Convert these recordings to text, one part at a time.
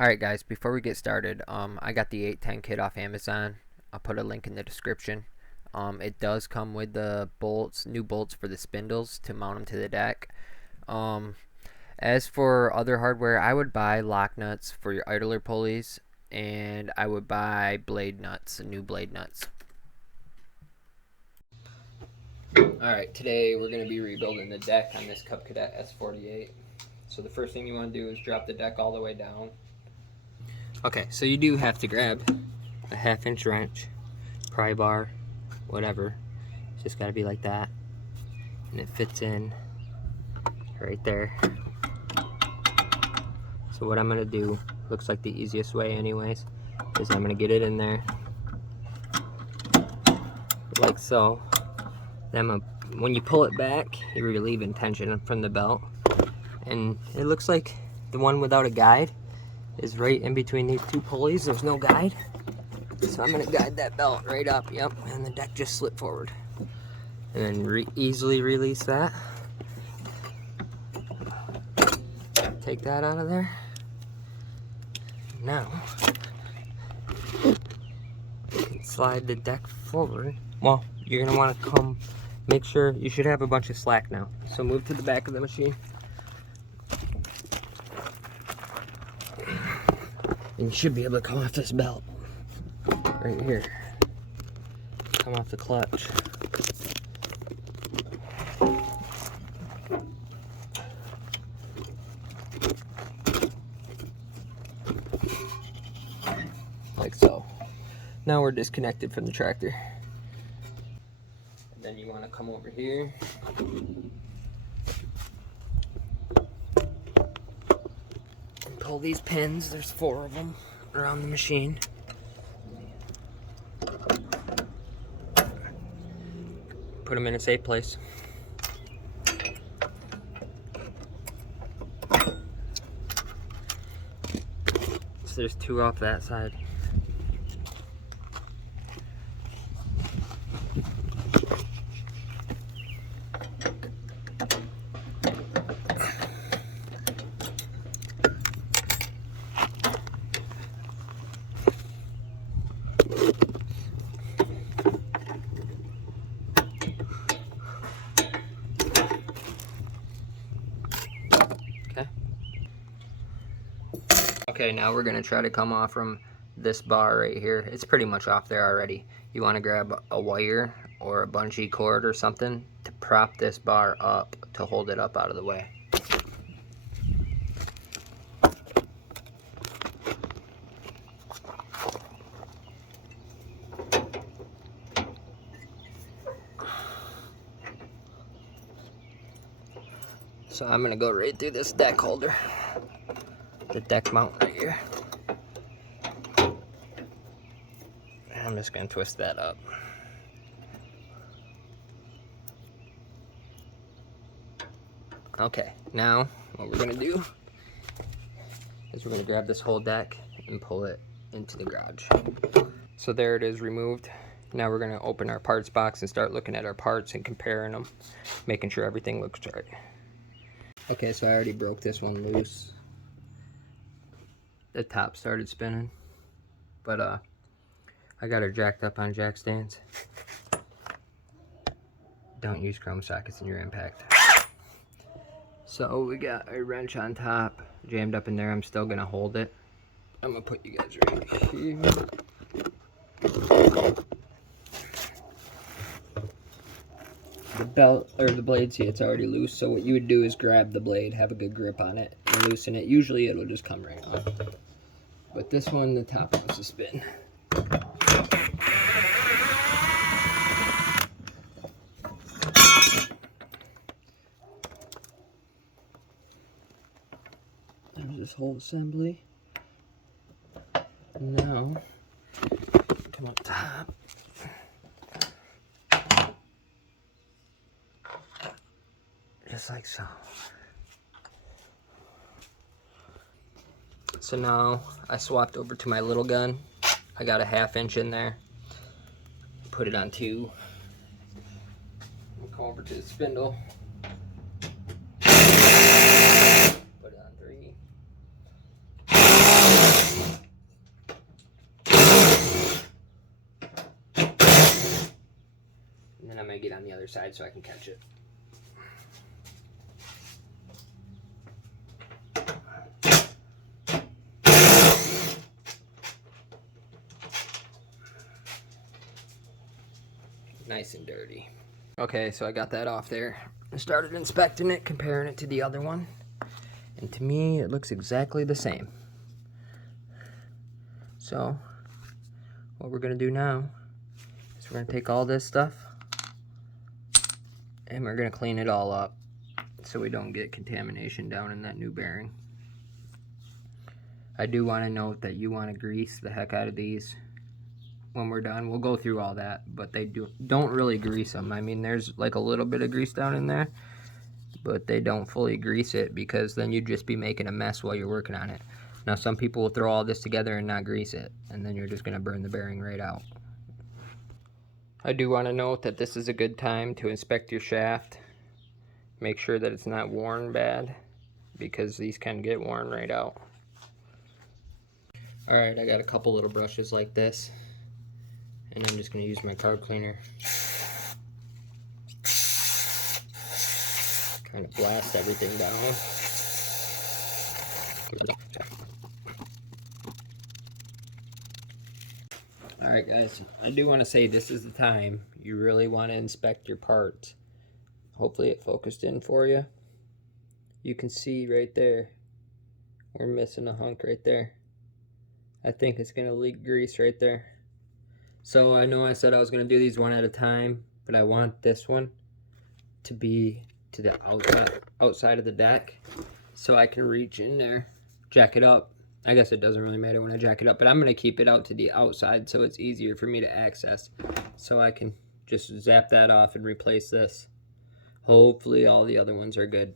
Alright guys, before we get started, I got the 810 kit off Amazon. I'll put a link in the description. It does come with the bolts, new bolts for the spindles to mount them to the deck. As for other hardware, I would buy lock nuts for your idler pulleys, and I would buy blade nuts, new blade nuts. Alright, today we're going to be rebuilding the deck on this Cub Cadet S48. So the first thing you want to do is drop the deck all the way down. Okay, so you do have to grab a 1/2 inch wrench, pry bar, whatever. It's just gotta be like that. And it fits in right there. So what I'm gonna do, looks like the easiest way anyways, is I'm gonna get it in there, like so. Then when you pull it back, you're relieving tension from the belt. And it looks like the one without a guide is right in between these two pulleys. There's no guide, so I'm gonna guide that belt right up. Yep, and the deck just slip forward, and then easily release that. Take that out of there. Now you can slide the deck forward. Well, you're gonna want to come. Make sure you should have a bunch of slack now. So move to the back of the machine. And you should be able to come off this belt right here. Come off the clutch. Like so. Now we're disconnected from the tractor. And then you want to come over here. Pull these pins, there's 4 of them around the machine. Put them in a safe place. So there's 2 off that side. Okay, now we're gonna try to come off from this bar right here. It's pretty much off there already. You wanna grab a wire or a bungee cord or something to prop this bar up, to hold it up out of the way. So I'm gonna go right through this deck holder. The deck mount right here. And I'm just gonna twist that up. Okay, now what we're gonna do is we're gonna grab this whole deck and pull it into the garage. So there it is, removed. Now we're gonna open our parts box and start looking at our parts and comparing them, making sure everything looks right. Okay, so I already broke this one loose. The top started spinning, but I got her jacked up on jack stands. Don't use chrome sockets in your impact. So we got a wrench on top jammed up in there. I'm still gonna hold it. I'm gonna put you guys right here. The belt or the blade, see, it's already loose, so what you would do is grab the blade, have a good grip on it, and loosen it. Usually it'll just come right off. But this one, the top wants to spin. There's this whole assembly. Now, come up top. Just like so. So now I swapped over to my little gun. I got a 1/2 inch in there. Put it on 2. We'll go over to the spindle. Put it on 3. to get on the other side so I can catch it. Nice and dirty. Okay, so I got that off there. I started inspecting it, comparing it to the other one. And to me, it looks exactly the same. So, what we're gonna do now is we're gonna take all this stuff and we're gonna clean it all up so we don't get contamination down in that new bearing. I do want to note that you want to grease the heck out of these when we're done. We'll go through all that, but they don't really grease them. I mean, there's like a little bit of grease down in there, but they don't fully grease it because then you'd just be making a mess while you're working on it. Now, some people will throw all this together and not grease it, and then you're just going to burn the bearing right out. I do want to note that this is a good time to inspect your shaft. Make sure that it's not worn bad, because these can get worn right out. Alright, I got a couple little brushes like this, and I'm just going to use my carb cleaner. Kind of blast everything down. Alright guys, I do want to say this is the time you really want to inspect your parts. Hopefully it focused in for you. You can see right there, we're missing a hunk right there. I think it's going to leak grease right there. So I know I said I was going to do these one at a time, but I want this one to be to the outside of the deck so I can reach in there, jack it up. I guess it doesn't really matter when I jack it up, but I'm going to keep it out to the outside so it's easier for me to access. So I can just zap that off and replace this. Hopefully all the other ones are good.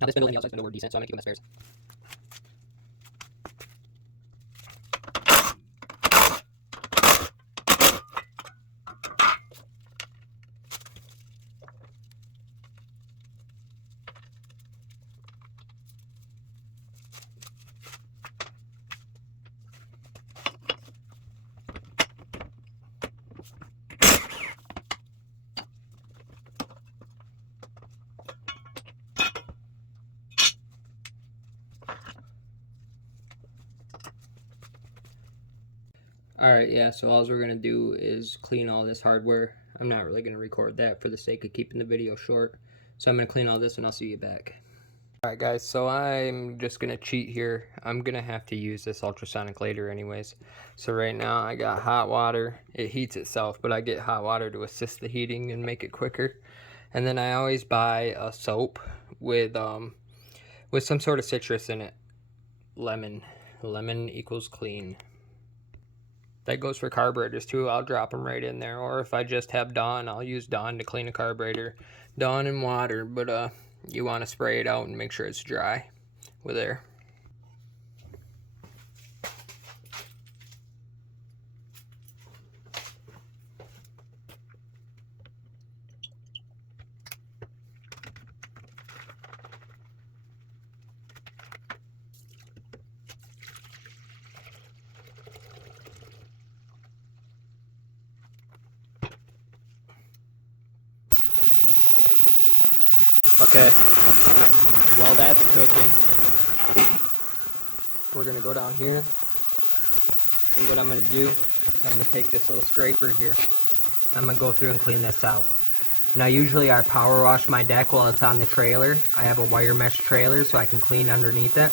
Now this spindle and the outside spindle were decent, so I'm going to keep them as spares. Alright, yeah, so all we're going to do is clean all this hardware. I'm not really going to record that for the sake of keeping the video short. So I'm going to clean all this and I'll see you back. Alright guys, so I'm just going to cheat here. I'm going to have to use this ultrasonic later anyways. So right now I got hot water. It heats itself, but I get hot water to assist the heating and make it quicker. And then I always buy a soap with some sort of citrus in it. Lemon. Lemon equals clean. That goes for carburetors too. I'll drop them right in there. Or if I just have Dawn, I'll use Dawn to clean a carburetor. Dawn and water, but you want to spray it out and make sure it's dry with air. Okay, while that's cooking, we're going to go down here, and what I'm going to do is I'm going to take this little scraper here. I'm going to go through and clean this out. Now usually I power wash my deck while it's on the trailer. I have a wire mesh trailer so I can clean underneath it.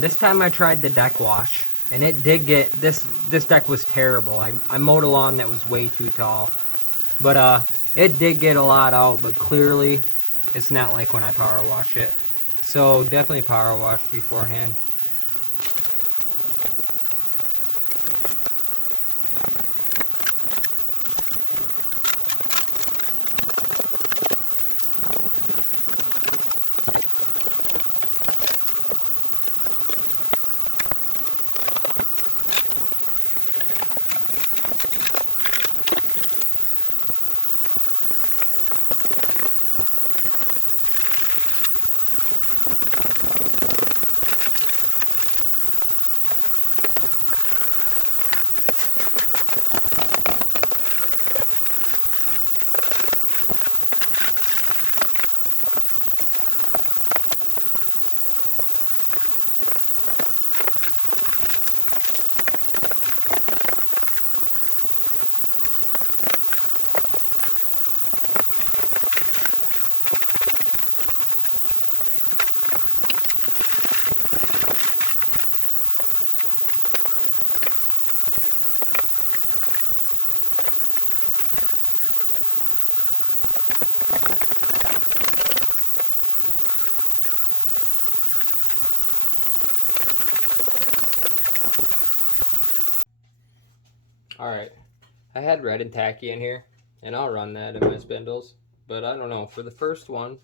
This time I tried the deck wash, and it did get, this deck was terrible. I mowed a lawn that was way too tall, but it did get a lot out, but clearly it's not like when I power wash it. So definitely power wash beforehand. Alright, I had red and tacky in here, and I'll run that in my spindles, but I don't know. For the first one,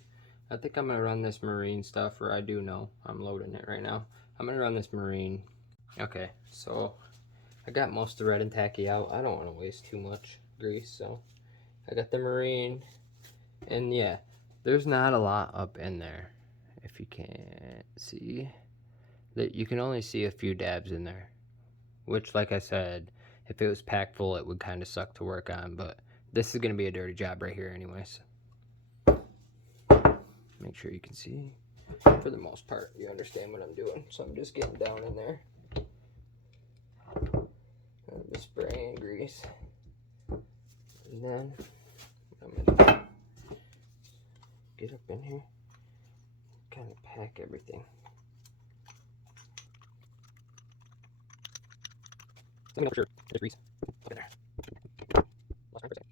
I think I'm going to run this marine stuff, or I do know. I'm loading it right now. I'm going to run this marine. Okay, so I got most of the red and tacky out. I don't want to waste too much grease, so I got the marine, and yeah, there's not a lot up in there. If you can't see, that you can only see a few dabs in there, which, like I said, if it was packed full, it would kind of suck to work on, but this is going to be a dirty job right here anyways. Make sure you can see. For the most part, you understand what I'm doing, so I'm just getting down in there. The spraying grease. And then I'm going to get up in here, kind of pack everything. Let me know for sure there's grease up in there. Lost time for a second.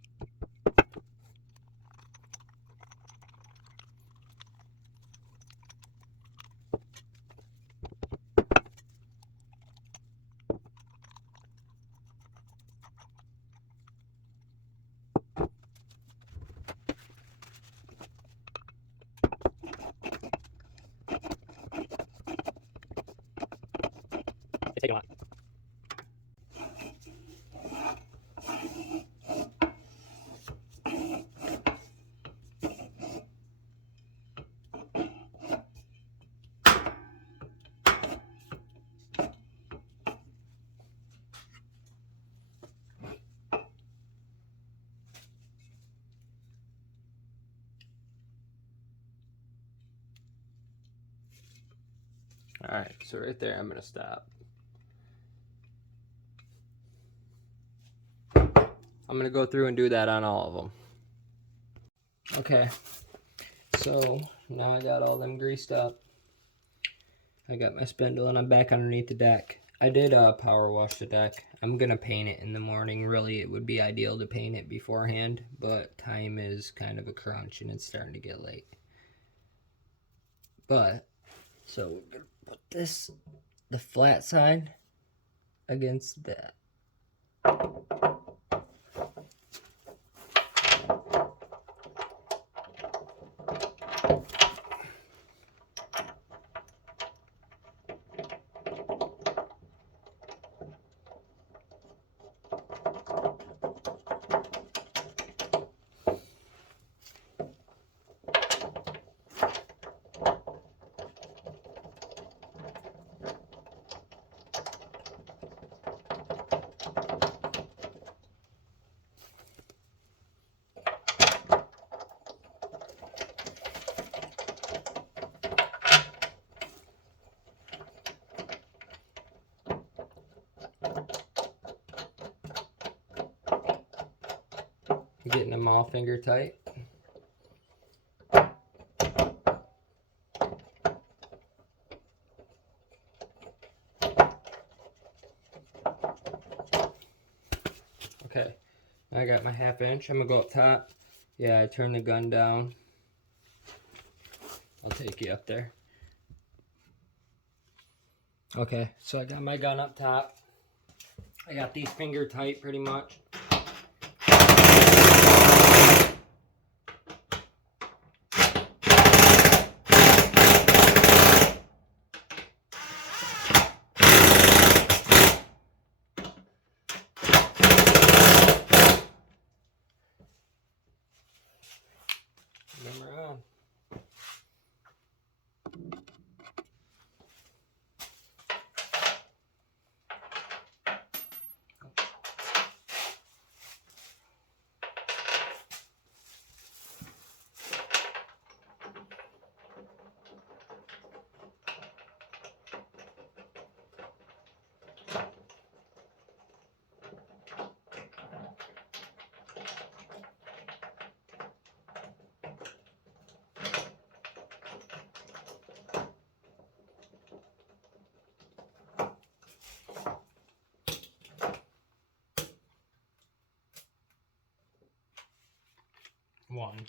It's taking a lot. Alright, so right there I'm going to stop. I'm going to go through and do that on all of them. Okay, so now I got all them greased up. I got my spindle and I'm back underneath the deck. I did power wash the deck. I'm going to paint it in the morning. Really, it would be ideal to paint it beforehand, but time is kind of a crunch and it's starting to get late. But, so we're going to put this, the flat side against that. Getting them all finger tight. Okay, I got my 1/2 inch. I'm gonna go up top. Yeah, I turn the gun down. I'll take you up there. Okay, so I got my gun up top. I got these finger tight pretty much. Remember on. One.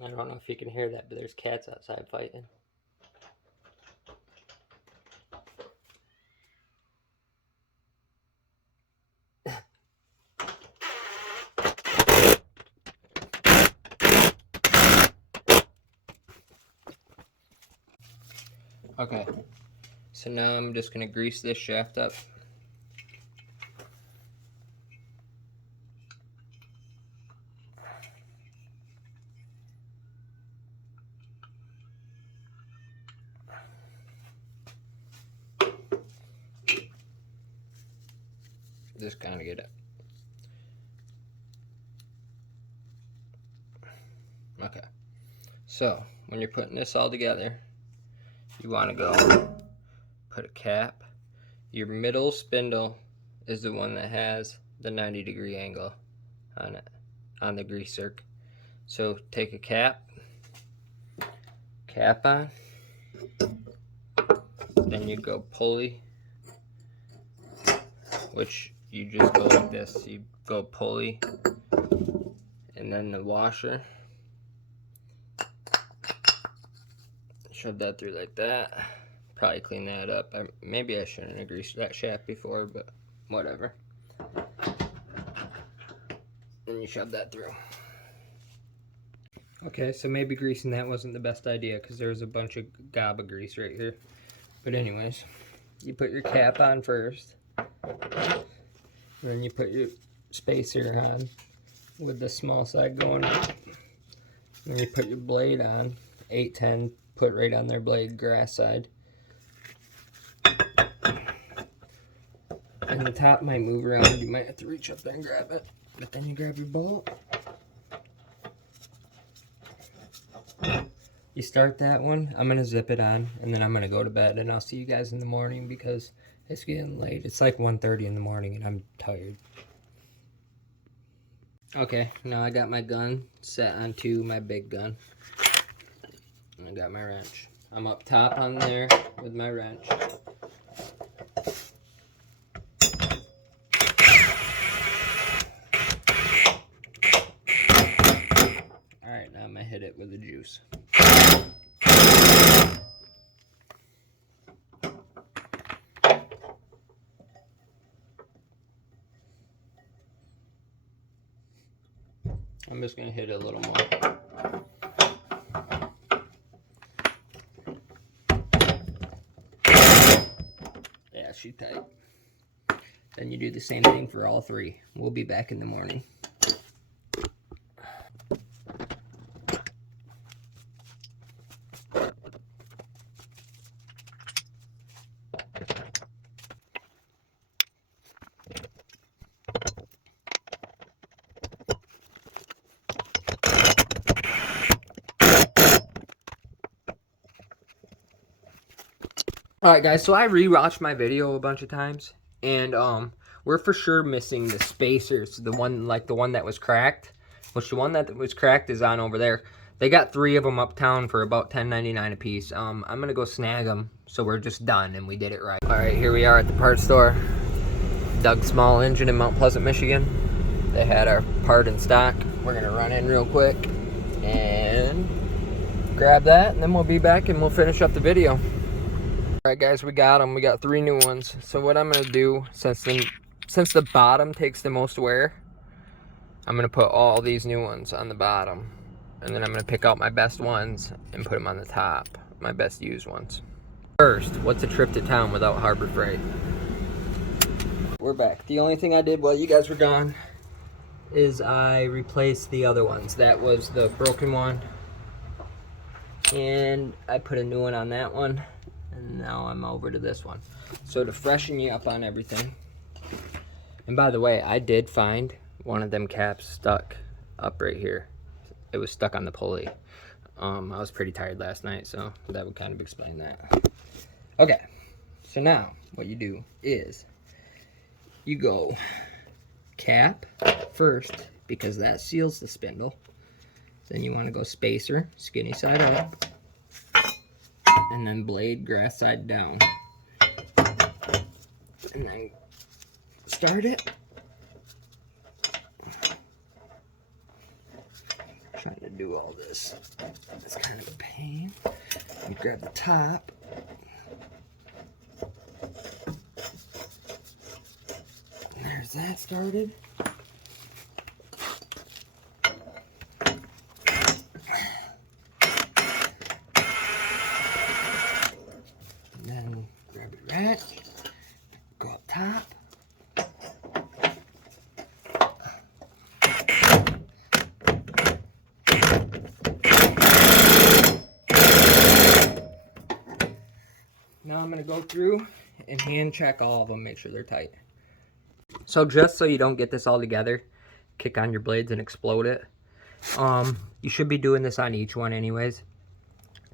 I don't know if you can hear that, but there's cats outside fighting. Okay, so now I'm just going to grease this shaft up. Just kind of get it. Okay, so when you're putting this all together, you want to go put a cap. Your middle spindle is the one that has the 90-degree angle on it, on the grease zerk. So take a cap on, then you go pulley, which you just go like this. You go pulley, and then the washer. Shove that through like that. Probably clean that up. Maybe I shouldn't have greased that shaft before, but whatever. And you shove that through. Okay, so maybe greasing that wasn't the best idea because there's a bunch of gob of grease right here. But anyways, you put your cap on first. Then you put your spacer on with the small side going up. Then you put your blade on, 810, put right on their blade, grass side. And the top might move around, you might have to reach up there and grab it. But then you grab your bolt. You start that one, I'm gonna zip it on, and then I'm gonna go to bed, and I'll see you guys in the morning because it's getting late. It's like 1:30 in the morning and I'm tired. Okay, now I got my gun set onto my big gun. And I got my wrench. I'm up top on there with my wrench. Alright, now I'm gonna hit it with the juice. I'm just gonna hit it a little more. Yeah, she's tight. Then you do the same thing for all three. We'll be back in the morning. Alright guys, so I rewatched my video a bunch of times, and we're for sure missing the spacers, the one that was cracked, which the one that was cracked is on over there. They got 3 of them uptown for about $10.99 a piece. I'm gonna go snag them, so we're just done and we did it right. Alright, here we are at the parts store. Doug Small Engine in Mount Pleasant, Michigan. They had our part in stock. We're gonna run in real quick and grab that, and then we'll be back and we'll finish up the video. Alright guys, we got them. We got 3 new ones. So what I'm going to do, since the bottom takes the most wear, I'm going to put all these new ones on the bottom. And then I'm going to pick out my best ones and put them on the top. My best used ones. First, what's a trip to town without Harbor Freight? We're back. The only thing I did while you guys were gone is I replaced the other ones. That was the broken one. And I put a new one on that one. And now I'm over to this one. So to freshen you up on everything. And by the way, I did find one of them caps stuck up right here. It was stuck on the pulley. I was pretty tired last night, so that would kind of explain that. Okay, so now what you do is you go cap first because that seals the spindle. Then you want to go spacer, skinny side up. And then blade grass side down. And then start it. Trying to do all this. It's kind of a pain. You grab the top. There's that started. And then grab your ratchet, go up top. Now I'm going to go through and hand check all of them, make sure they're tight. So just so you don't get this all together, kick on your blades and explode it. You should be doing this on each one anyways.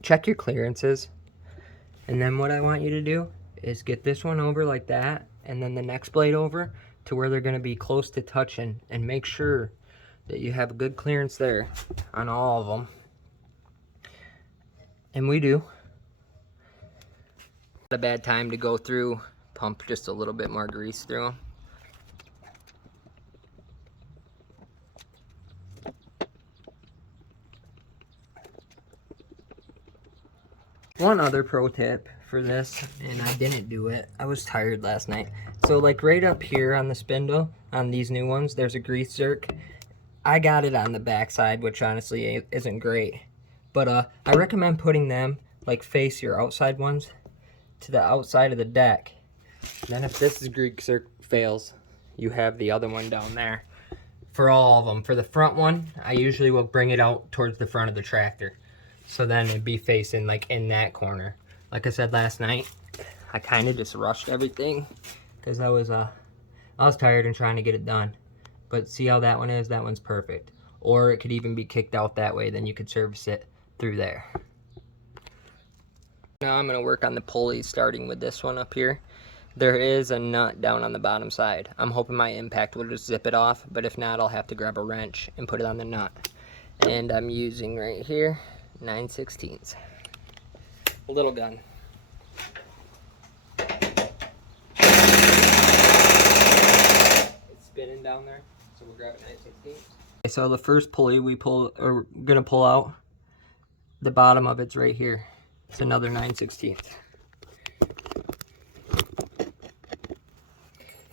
Check your clearances. And then what I want you to do is get this one over like that, and then the next blade over to where they're going to be close to touching, and make sure that you have a good clearance there on all of them. And we do. Not a bad time to go through, pump just a little bit more grease through them. One other pro tip for this, and I didn't do it, I was tired last night. So like right up here on the spindle, on these new ones, there's a grease zerk. I got it on the back side, which honestly isn't great. But I recommend putting them, like face your outside ones, to the outside of the deck. Then if this grease zerk fails, you have the other one down there. For all of them. For the front one, I usually will bring it out towards the front of the tractor. So then it'd be facing like in that corner. Like I said last night, I kind of just rushed everything because I was tired and trying to get it done. But see how that one is? That one's perfect. Or it could even be kicked out that way, then you could service it through there. Now I'm going to work on the pulleys, starting with this one up here. There is a nut down on the bottom side. I'm hoping my impact will just zip it off, but if not, I'll have to grab a wrench and put it on the nut. And I'm using right here 9/16. A little gun. It's spinning down there, so we'll grab it 9/16. Okay, so the first pulley we are gonna pull out, the bottom of it's right here. It's another 9/16.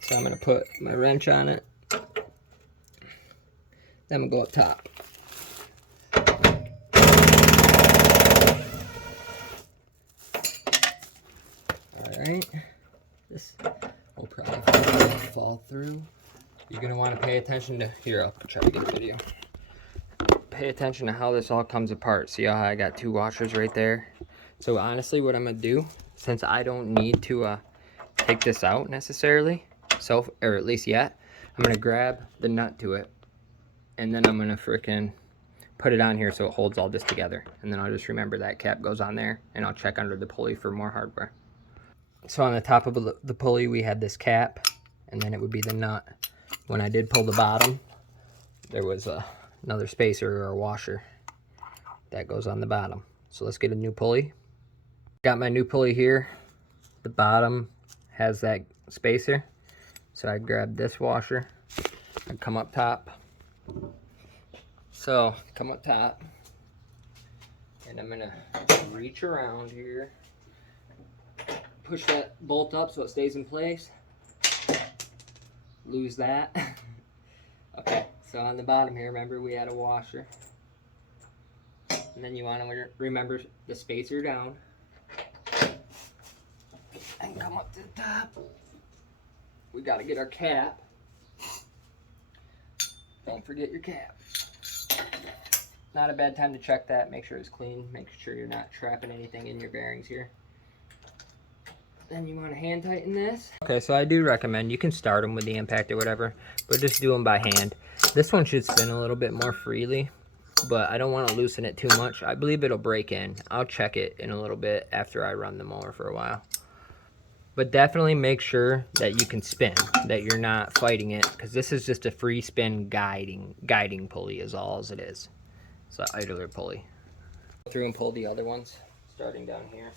So I'm gonna put my wrench on it. Then I'm gonna go up top. Alright, this will probably fall through. You're going to want to pay attention to, here, I'll try to get a video. Pay attention to how this all comes apart. See how I got two washers right there? So honestly, what I'm going to do, since I don't need to take this out necessarily, or at least yet, I'm going to grab the nut to it, and then I'm going to frickin' put it on here so it holds all this together. And then I'll just remember that cap goes on there, and I'll check under the pulley for more hardware. So on the top of the pulley, we had this cap, and then it would be the nut. When I did pull the bottom, there was another spacer or a washer that goes on the bottom. So let's get a new pulley. Got my new pulley here. The bottom has that spacer. So I grabbed this washer and come up top. So come up top, and I'm gonna reach around here. Push that bolt up so it stays in place. Lose that. Okay, so on the bottom here, remember we had a washer. And then you want to remember the spacer down. And come up to the top. We got to get our cap. Don't forget your cap. Not a bad time to check that. Make sure it's clean. Make sure you're not trapping anything in your bearings here. Then you want to hand tighten this. Okay, so I do recommend you can start them with the impact or whatever, but just do them by hand. This one should spin a little bit more freely, but I don't want to loosen it too much. I believe it'll break in. I'll check it in a little bit after I run the mower for a while. But definitely make sure that you can spin, that you're not fighting it, because this is just a free spin guiding pulley is all as it is. It's an idler pulley. Go through and pull the other ones, starting down here.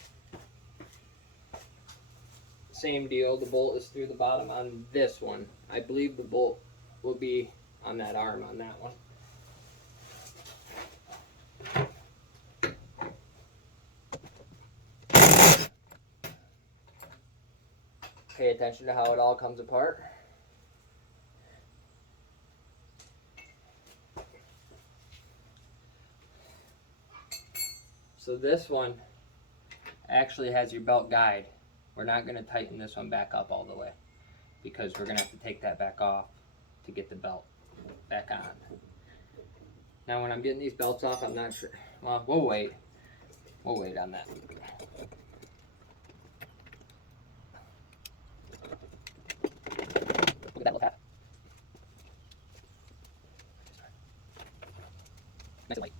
Same deal, the bolt is through the bottom on this one. I believe the bolt will be on that arm on that one. Pay attention to how it all comes apart. So this one actually has your belt guide. We're not going to tighten this one back up all the way because we're going to have to take that back off to get the belt back on. Now when I'm getting these belts off, I'm not sure. Well, we'll wait. We'll wait on that. Look at that little tap. Nice and light.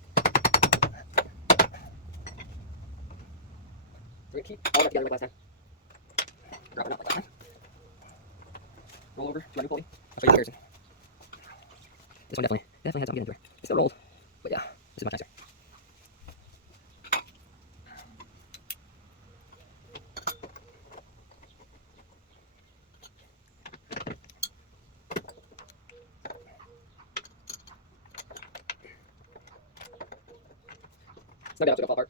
We're going to keep all that together like last time. Drop it out like last time. Roll over to my new pulley. I'll show you the comparison. This one definitely has something getting into it. It's still rolled, but yeah, this is much nicer. Snug it out so it don't fall apart.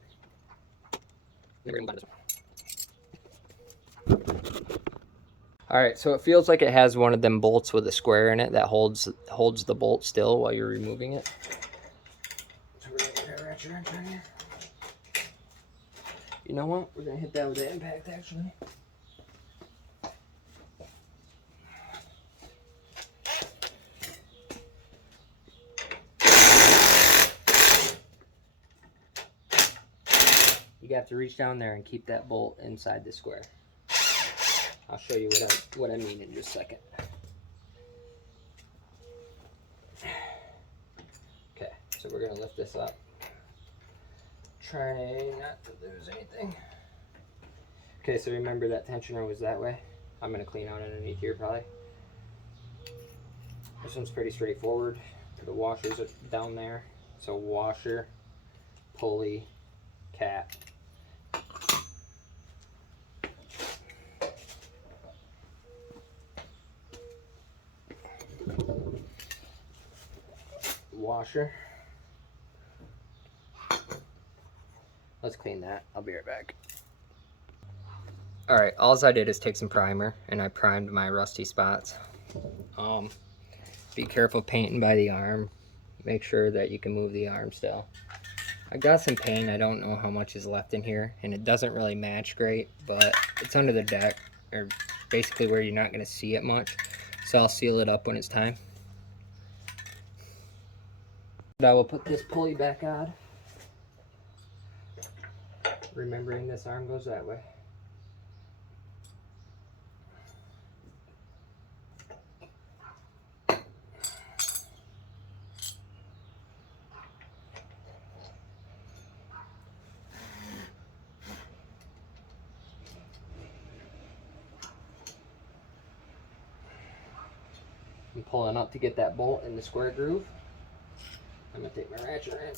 And then we're going to move on to this one. Alright, so it feels like it has one of them bolts with a square in it that holds the bolt still while you're removing it. So we're going to get a ratchet wrench on here. You know what? We're going to hit that with the impact actually. You have to reach down there and keep that bolt inside the square. I'll show you what I mean in just a second. Okay, so we're gonna lift this up. Try not to lose anything. Okay, so remember that tensioner was that way. I'm gonna clean out underneath here probably. This one's pretty straightforward. The washers are down there. So washer, pulley, cap. Washer. Let's clean that. I'll be right back. Alright, all I did is take some primer and I primed my rusty spots. Be careful painting by the arm. Make sure that you can move the arm still. I got some paint. I don't know how much is left in here and it doesn't really match great, but it's under the deck or basically where you're not going to see it much. So I'll seal it up when it's time. I will put this pulley back on, remembering this arm goes that way. I'm pulling up to get that bolt in the square groove. I'm going to take my ratchet wrench.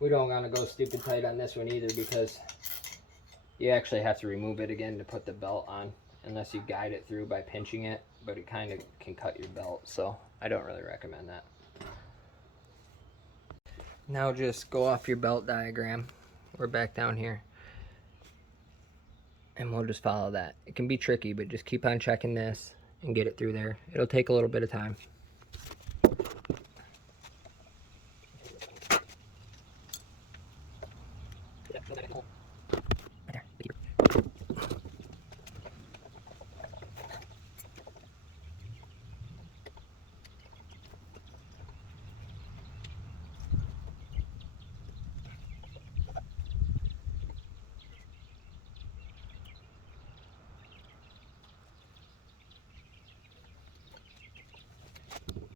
We don't want to go stupid tight on this one either because you actually have to remove it again to put the belt on unless you guide it through by pinching it, but it kind of can cut your belt, so I don't really recommend that. Now just go off your belt diagram. We're back down here. And we'll just follow that. It can be tricky, but just keep on checking this and get it through there. It'll take a little bit of time.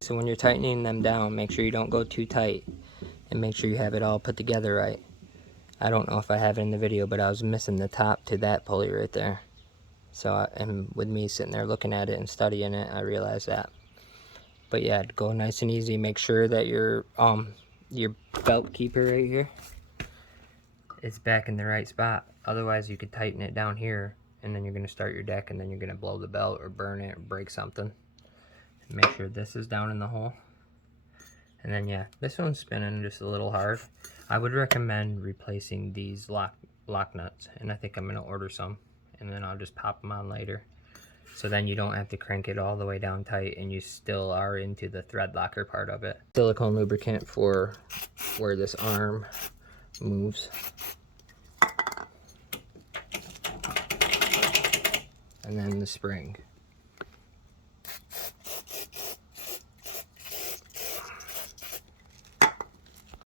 So when you're tightening them down, make sure you don't go too tight and make sure you have it all put together right. I don't know if I have it in the video, but I was missing the top to that pulley right there. So, and with me sitting there looking at it and studying it, I realized that. But yeah, go nice and easy. Make sure that your belt keeper right here is back in the right spot. Otherwise, you could tighten it down here, and then you're going to start your deck, and then you're going to blow the belt or burn it or break something. Make sure this is down in the hole. And then yeah, this one's spinning just a little hard. I would recommend replacing these lock nuts, and I think I'm gonna order some, and then I'll just pop them on later. So then you don't have to crank it all the way down tight, and you still are into the thread locker part of it. Silicone lubricant for where this arm moves. And then the spring.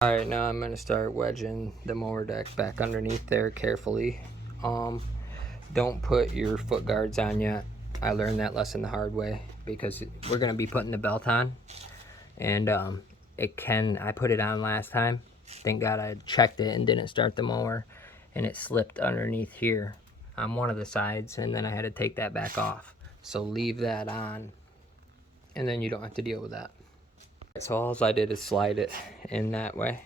Alright, now I'm going to start wedging the mower deck back underneath there carefully. Don't put your foot guards on yet. I learned that lesson the hard way because we're going to be putting the belt on. And I put it on last time. Thank God I checked it and didn't start the mower. And it slipped underneath here on one of the sides. And then I had to take that back off. So leave that on. And then you don't have to deal with that. So all I did is slide it in that way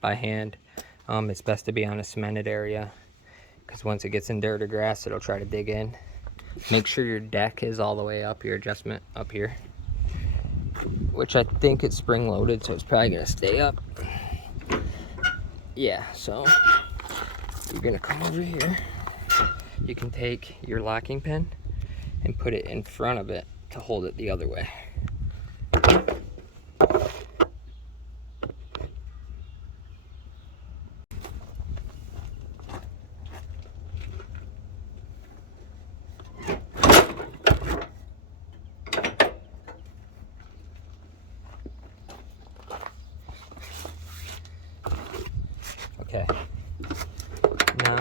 by hand. It's best to be on a cemented area because once it gets in dirt or grass, it'll try to dig in. Make sure your deck is all the way up, your adjustment up here, which I think it's spring loaded, so it's probably gonna stay up. Yeah, so you're gonna come over here. You can take your locking pin and put it in front of it to hold it the other way. Okay, now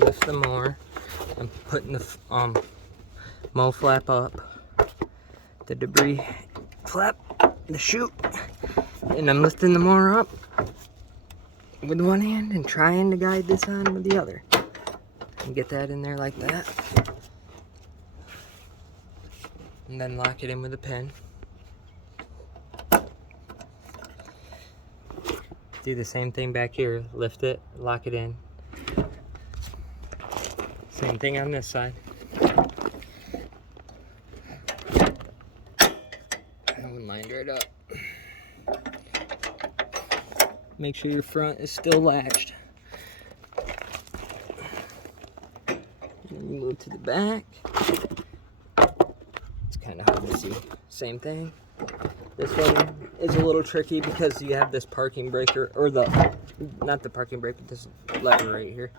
lift the mower. I'm putting the mow flap up, the debris flap, the chute, and I'm lifting the mower up with one hand and trying to guide this on with the other. And get that in there like that. And then lock it in with a pin. Do the same thing back here. Lift it, lock it in. Same thing on this side. That one lined right up. Make sure your front is still latched. And then you move to the back. It's kind of hard to see. Same thing. This one is a little tricky because you have this parking breaker, or not the parking brake, but this lever right here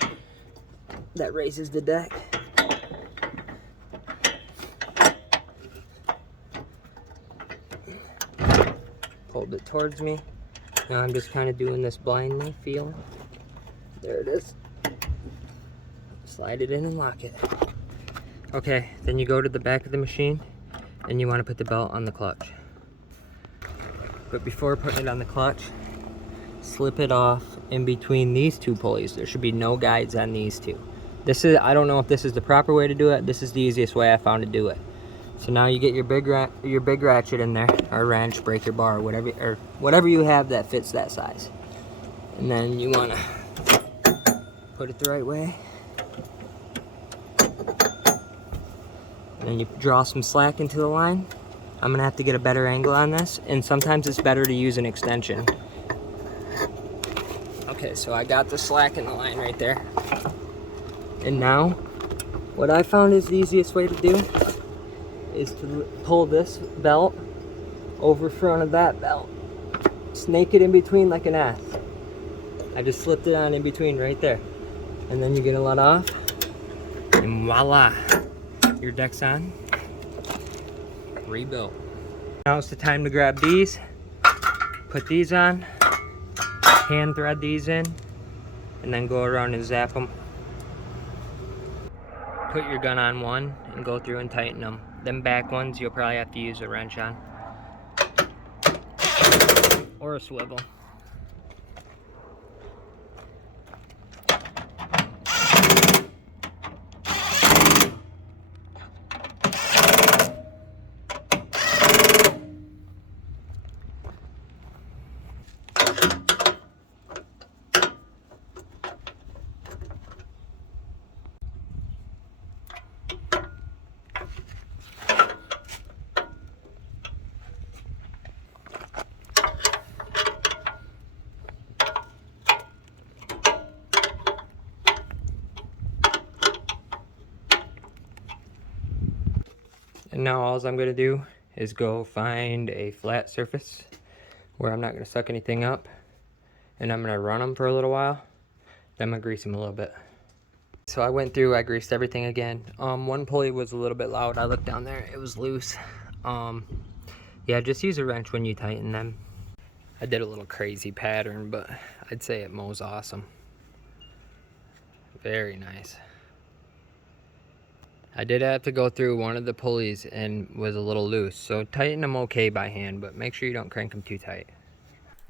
that raises the deck. Hold it towards me. Now I'm just kind of doing this blindly, feeling. There it is. Slide it in and lock it. Okay, then you go to the back of the machine and you want to put the belt on the clutch. But before putting it on the clutch, slip it off in between these two pulleys. There should be no guides on these two. I don't know if this is the proper way to do it. This is the easiest way I found to do it. So now you get your big ratchet in there, or wrench, breaker bar, whatever you have that fits that size. And then you want to put it the right way. And then you draw some slack into the line. I'm gonna have to get a better angle on this, and sometimes it's better to use an extension. Okay, so I got the slack in the line right there. And now, what I found is the easiest way to do is to pull this belt over front of that belt. Snake it in between like an S. I just slipped it on in between right there. And then you get a let off, and voila, your deck's on. Rebuilt. Now it's the time to grab these, put these on, hand thread these in, and then go around and zap them. Put your gun on one and go through and tighten them. Them back ones you'll probably have to use a wrench on. Or a swivel. And now all I'm going to do is go find a flat surface where I'm not going to suck anything up. And I'm going to run them for a little while. Then I'm going to grease them a little bit. So I went through, I greased everything again. One pulley was a little bit loud. I looked down there, it was loose. Yeah, just use a wrench when you tighten them. I did a little crazy pattern, but I'd say it mows awesome. Very nice. I did have to go through one of the pulleys and was a little loose, so tighten them okay by hand, but make sure you don't crank them too tight.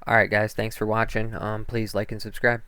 Alright guys, thanks for watching. Please like and subscribe.